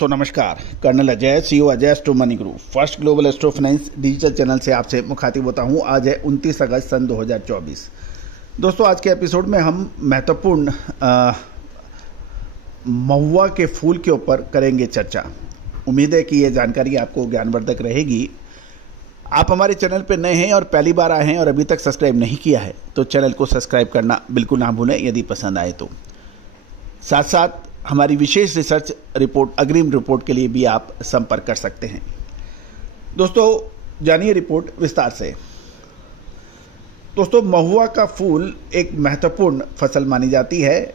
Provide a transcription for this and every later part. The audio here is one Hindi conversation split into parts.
दोस्तों नमस्कार। Colonel Ajay, CEO Ajay astro money guru, first global astro finance digital channel से आपसे मुखातिब होता हूं। आज है 29 अगस्त सन 2024। दोस्तों आज के एपिसोड में हम महत्वपूर्ण महुआ के फूल के ऊपर करेंगे चर्चा। उम्मीद है कि ये जानकारी आपको ज्ञानवर्धक रहेगी। आप हमारे चैनल पर नए हैं और पहली बार आए हैं और अभी तक सब्सक्राइब नहीं किया है तो चैनल को सब्सक्राइब करना बिल्कुल ना भूलें यदि पसंद आए तो। साथ साथ हमारी विशेष रिसर्च रिपोर्ट, अग्रिम रिपोर्ट के लिए भी आप संपर्क कर सकते हैं। दोस्तों जानिए रिपोर्ट विस्तार से। दोस्तों महुआ का फूल एक महत्वपूर्ण फसल मानी जाती है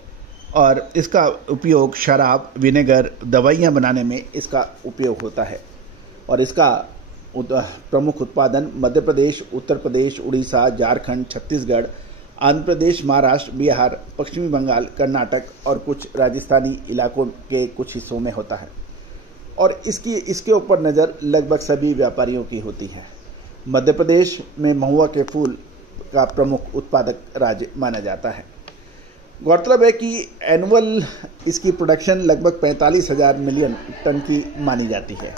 और इसका उपयोग शराब, विनेगर, दवाइयाँ बनाने में इसका उपयोग होता है और इसका प्रमुख उत्पादन मध्य प्रदेश, उत्तर प्रदेश, उड़ीसा, झारखंड, छत्तीसगढ़, आंध्र प्रदेश, महाराष्ट्र, बिहार, पश्चिमी बंगाल, कर्नाटक और कुछ राजस्थानी इलाकों के कुछ हिस्सों में होता है और इसके ऊपर नज़र लगभग सभी व्यापारियों की होती है। मध्य प्रदेश में महुआ के फूल का प्रमुख उत्पादक राज्य माना जाता है। गौरतलब है कि एनुअल इसकी प्रोडक्शन लगभग 45,000 मिलियन टन की मानी जाती है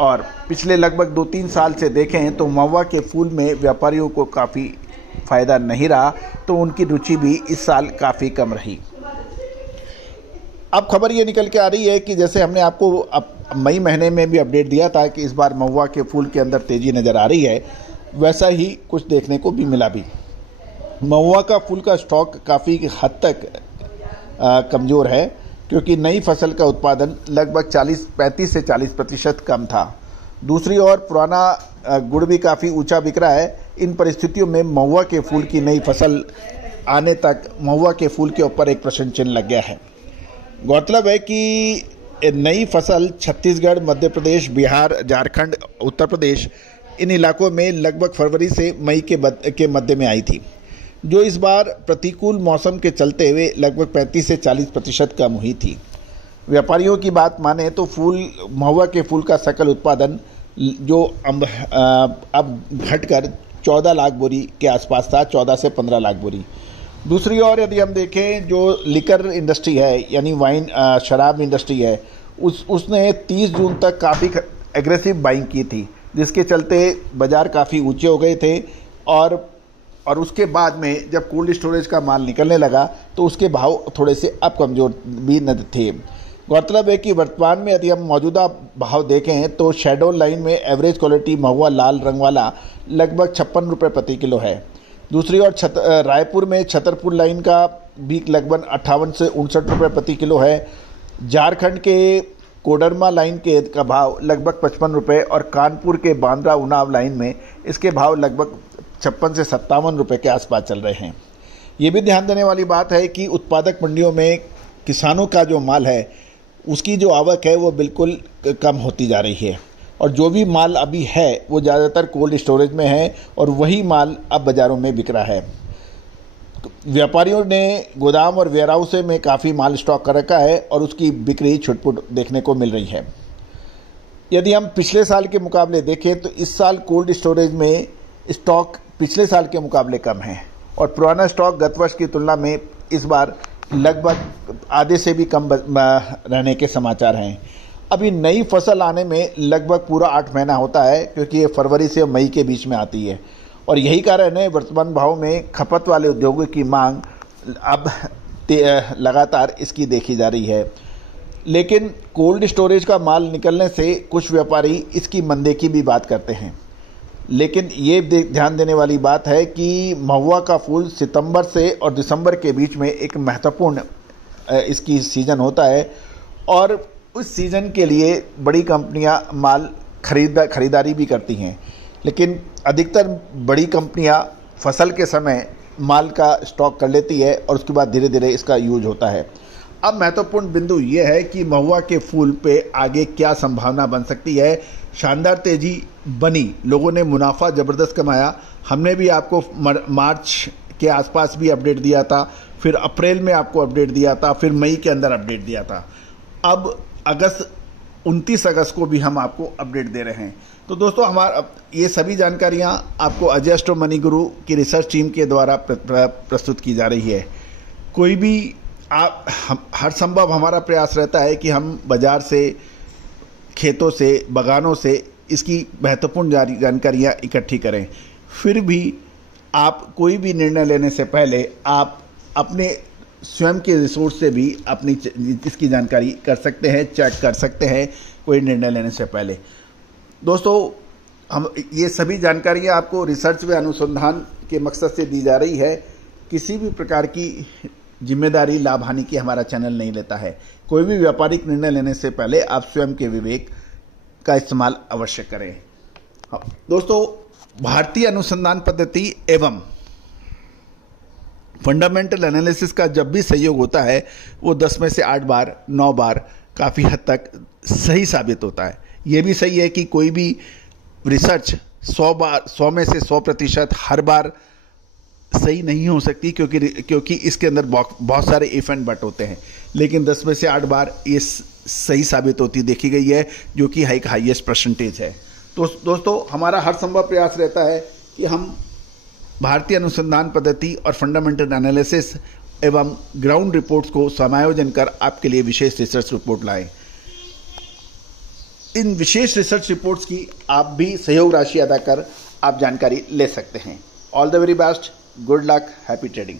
और पिछले लगभग 2-3 साल से देखें तो महुआ के फूल में व्यापारियों को काफ़ी फ़ायदा नहीं रहा, तो उनकी रुचि भी इस साल काफ़ी कम रही। अब खबर ये निकल के आ रही है कि जैसे हमने आपको मई महीने में भी अपडेट दिया था कि इस बार महुआ के फूल के अंदर तेज़ी नज़र आ रही है, वैसा ही कुछ देखने को भी मिला भी। महुआ का फूल का स्टॉक काफ़ी हद तक कमज़ोर है क्योंकि नई फसल का उत्पादन लगभग 35 से 40% कम था। दूसरी ओर पुराना गुड़ भी काफ़ी ऊंचा बिक रहा है। इन परिस्थितियों में महुआ के फूल की नई फसल आने तक महुआ के फूल के ऊपर एक प्रश्न चिन्ह लग गया है। गौरतलब है कि नई फसल छत्तीसगढ़, मध्य प्रदेश, बिहार, झारखंड, उत्तर प्रदेश, इन इलाकों में लगभग फरवरी से मई के मध्य में आई थी, जो इस बार प्रतिकूल मौसम के चलते हुए लगभग 35 से 40% कम हुई थी। व्यापारियों की बात माने तो महुआ के फूल का सकल उत्पादन जो अब घटकर 14 लाख बोरी के आसपास था, 14 से 15 लाख बोरी। दूसरी ओर यदि हम देखें जो लिकर इंडस्ट्री है यानी वाइन शराब इंडस्ट्री है, उसने 30 जून तक काफ़ी एग्रेसिव बाइंग की थी, जिसके चलते बाज़ार काफ़ी ऊंचे हो गए थे और उसके बाद में जब कोल्ड स्टोरेज का माल निकलने लगा तो उसके भाव थोड़े से अब कमज़ोर भी थे। गौरतलब है कि वर्तमान में यदि हम मौजूदा भाव देखें तो शैडो लाइन में एवरेज क्वालिटी महुआ लाल रंग वाला लगभग 56 रुपये प्रति किलो है। दूसरी ओर रायपुर में छतरपुर लाइन का भी लगभग 58 से 59 रुपये प्रति किलो है। झारखंड के कोडरमा लाइन के का भाव लगभग 55 रुपये और कानपुर के बांद्रा उन्नाव लाइन में इसके भाव लगभग 56 से 57 रुपये के आसपास चल रहे हैं। ये भी ध्यान देने वाली बात है कि उत्पादक मंडियों में किसानों का जो माल है उसकी जो आवक है वो बिल्कुल कम होती जा रही है और जो भी माल अभी है वो ज़्यादातर कोल्ड स्टोरेज में है और वही माल अब बाज़ारों में बिक रहा है। व्यापारियों ने गोदाम और वेयरहाउस में काफ़ी माल स्टॉक कर रखा है और उसकी बिक्री छुटपुट देखने को मिल रही है। यदि हम पिछले साल के मुकाबले देखें तो इस साल कोल्ड स्टोरेज में स्टॉक पिछले साल के मुकाबले कम है और पुराना स्टॉक गत वर्ष की तुलना में इस बार लगभग आधे से भी कम रहने के समाचार हैं। अभी नई फसल आने में लगभग पूरा 8 महीना होता है क्योंकि ये फरवरी से मई के बीच में आती है और यही कारण है वर्तमान भाव में खपत वाले उद्योगों की मांग अब लगातार इसकी देखी जा रही है। लेकिन कोल्ड स्टोरेज का माल निकलने से कुछ व्यापारी इसकी मंदे की भी बात करते हैं। लेकिन ये ध्यान देने वाली बात है कि महुआ का फूल सितंबर से और दिसंबर के बीच में एक महत्वपूर्ण इसकी सीज़न होता है और उस सीज़न के लिए बड़ी कंपनियां माल खरीदारी भी करती हैं। लेकिन अधिकतर बड़ी कंपनियां फसल के समय माल का स्टॉक कर लेती है और उसके बाद धीरे धीरे इसका यूज होता है। अब महत्वपूर्ण बिंदु ये है कि महुआ के फूल पे आगे क्या संभावना बन सकती है। शानदार तेजी बनी, लोगों ने मुनाफा ज़बरदस्त कमाया। हमने भी आपको मार्च के आसपास भी अपडेट दिया था, फिर अप्रैल में आपको अपडेट दिया था, फिर मई के अंदर अपडेट दिया था। अब 29 अगस्त को भी हम आपको अपडेट दे रहे हैं। तो दोस्तों हमारा ये सभी जानकारियाँ आपको अजय एस्ट्रो मनी गुरु की रिसर्च टीम के द्वारा प्रस्तुत की जा रही है। कोई भी हर संभव हमारा प्रयास रहता है कि हम बाज़ार से खेतों से, बगानों से इसकी महत्वपूर्ण जानकारियाँ इकट्ठी करें। फिर भी आप कोई भी निर्णय लेने से पहले आप अपने स्वयं के रिसोर्स से भी अपनी इसकी जानकारी कर सकते हैं, चेक कर सकते हैं कोई निर्णय लेने से पहले। दोस्तों, हम ये सभी जानकारियाँ आपको रिसर्च व अनुसंधान के मकसद से दी जा रही है। किसी भी प्रकार की जिम्मेदारी, लाभ हानि की हमारा चैनल नहीं लेता है। कोई भी व्यापारिक निर्णय लेने से पहले आप स्वयं के विवेक का इस्तेमाल अवश्य करें। दोस्तों, भारतीय अनुसंधान पद्धति एवं फंडामेंटल एनालिसिस का जब भी सहयोग होता है वो 10 में से 8 बार, 9 बार काफ़ी हद तक सही साबित होता है। ये भी सही है कि कोई भी रिसर्च 100 में से 100% हर बार सही नहीं हो सकती, क्योंकि इसके अंदर बहुत सारे इफ एंड बट होते हैं। लेकिन 10 में से 8 बार ये सही साबित होती देखी गई है, जो कि हाईएस्ट परसेंटेज है। तो दोस्तों, हमारा हर संभव प्रयास रहता है कि हम भारतीय अनुसंधान पद्धति और फंडामेंटल एनालिसिस एवं ग्राउंड रिपोर्ट्स को समायोजन कर आपके लिए विशेष रिसर्च रिपोर्ट लाएं। इन विशेष रिसर्च रिपोर्ट्स की आप भी सहयोग राशि अदा कर आप जानकारी ले सकते हैं। All the very best, good luck, happy trading.